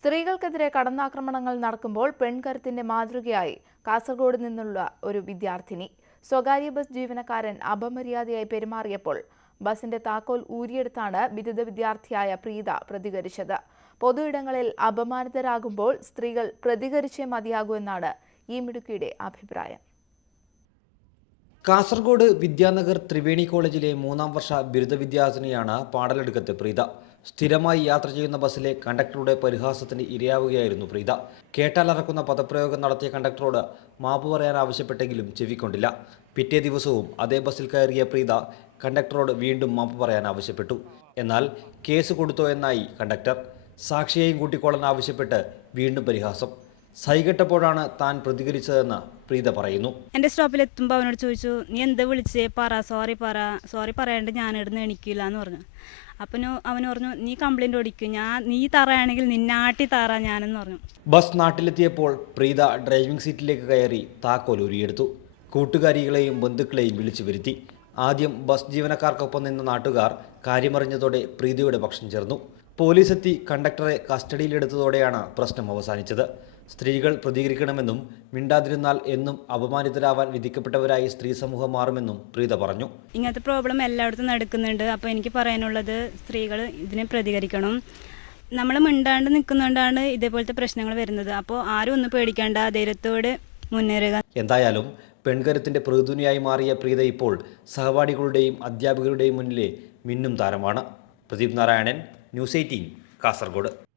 സ്ത്രീകൾക്കെതിരെ കടന്നാക്രമണങ്ങൾ നടക്കുമ്പോൾ പെൺകരുത്തിന്റെ മാതൃകയായി കാസർഗോഡ് നിന്നുള്ള ഒരു വിദ്യാർത്ഥിനി. സ്വകാര്യ ബസ് ജീവനക്കാരൻ അപമര്യാദയായി പെരുമാറിയപ്പോൾ ബസിന്റെ താക്കോൽ ഊരിയെടുത്താണ് ബിരുദ വിദ്യാർത്ഥിയായ പ്രീത പ്രതികരിച്ചത്. പൊതു ഇടങ്ങളിൽ അപമാനിതരാകുമ്പോൾ സ്ത്രീകൾ പ്രതികരിച്ചേ മതിയാകൂ എന്നാണ് ഈ മിടുക്കിയുടെ അഭിപ്രായം. കാസർഗോഡ് വിദ്യാനഗർ ത്രിവേണി കോളേജിലെ മൂന്നാം വർഷ ബിരുദ വിദ്യാർത്ഥിനിയാണ് പാടലെടുക്കത്ത് പ്രീത. സ്ഥിരമായി യാത്ര ചെയ്യുന്ന ബസ്സിലെ കണ്ടക്ടറുടെ പരിഹാസത്തിന് ഇരയാവുകയായിരുന്നു പ്രീത. കേട്ടാലറക്കുന്ന പദപ്രയോഗം നടത്തിയ കണ്ടക്ടറോട് മാപ്പ് പറയാൻ ആവശ്യപ്പെട്ടെങ്കിലും ചെവിക്കൊണ്ടില്ല. പിറ്റേ ദിവസവും അതേ ബസ്സിൽ കയറിയ പ്രീത കണ്ടക്ടറോട് വീണ്ടും മാപ്പ് പറയാൻ ആവശ്യപ്പെട്ടു. എന്നാൽ കേസ് കൊടുത്തോ എന്നായി കണ്ടക്ടർ. സാക്ഷിയെയും കൂട്ടിക്കോളാൻ ആവശ്യപ്പെട്ട് വീണ്ടും പരിഹാസം. സൈകെട്ടപ്പോഴാണ് താൻ പ്രതികരിച്ചതെന്ന് പ്രീത പറയുന്നു. എന്റെ സ്റ്റോപ്പിൽ എത്തുമ്പോൾ അവനോട് ചോദിച്ചു നീ എന്താ വിളിച്ചേ? പറ സോറി പറ. സോറി പറയാണ്ട് ഞാൻ ഇടുന്ന് എണിക്കില്ല എന്ന് പറഞ്ഞു. അപ്പം അവൻ പറഞ്ഞു നീ കംപ്ലൈന്റ് ഓടിക്കും. ഞാൻ നീ തറയാണെങ്കിൽ നിന്നാട്ടി തറ ഞാനെന്ന് പറഞ്ഞു. ബസ് നാട്ടിലെത്തിയപ്പോൾ പ്രീത ഡ്രൈവിംഗ് സീറ്റിലേക്ക് കയറി താക്കോൽ ഉരിയെടുത്തു കൂട്ടുകാരികളെയും ബന്ധുക്കളെയും വിളിച്ചു വരുത്തി. ആദ്യം ബസ് ജീവനക്കാർക്കൊപ്പം നിന്ന നാട്ടുകാർ കാര്യമറിഞ്ഞതോടെ പ്രീതിയുടെ പക്ഷം ചേർന്നു. പോലീസ് എത്തി കണ്ടക്ടറെ കസ്റ്റഡിയിലെടുത്തതോടെയാണ് പ്രശ്നം അവസാനിച്ചത്. സ്ത്രീകൾ പ്രതികരിക്കണമെന്നും മിണ്ടാതിരുന്നാൽ എന്നും അപമാനിതരാവാൻ വിധിക്കപ്പെട്ടവരായി സ്ത്രീ സമൂഹം മാറുമെന്നും പ്രീത പറഞ്ഞു. ഇങ്ങനത്തെ പ്രോബ്ലം എല്ലായിടത്തും നടക്കുന്നുണ്ട്. അപ്പോൾ എനിക്ക് പറയാനുള്ളത് സ്ത്രീകൾ ഇതിനെ പ്രതികരിക്കണം. നമ്മൾ മിണ്ടാണ്ട് നിൽക്കുന്നതുകൊണ്ടാണ് ഇതേപോലത്തെ പ്രശ്നങ്ങൾ വരുന്നത്. അപ്പോൾ ആരും ഒന്നും പേടിക്കേണ്ട ധൈര്യത്തോട് മുന്നേറുക. എന്തായാലും പെൺകരുത്തിന്റെ പ്രതിധ്വനിയായി മാറിയ പ്രീത ഇപ്പോൾ സഹപാഠികളുടെയും അധ്യാപകരുടെയും മുന്നിലെ മിന്നും താരമാണ്. Pradeep Narayanan News Eighteen Kasaragod.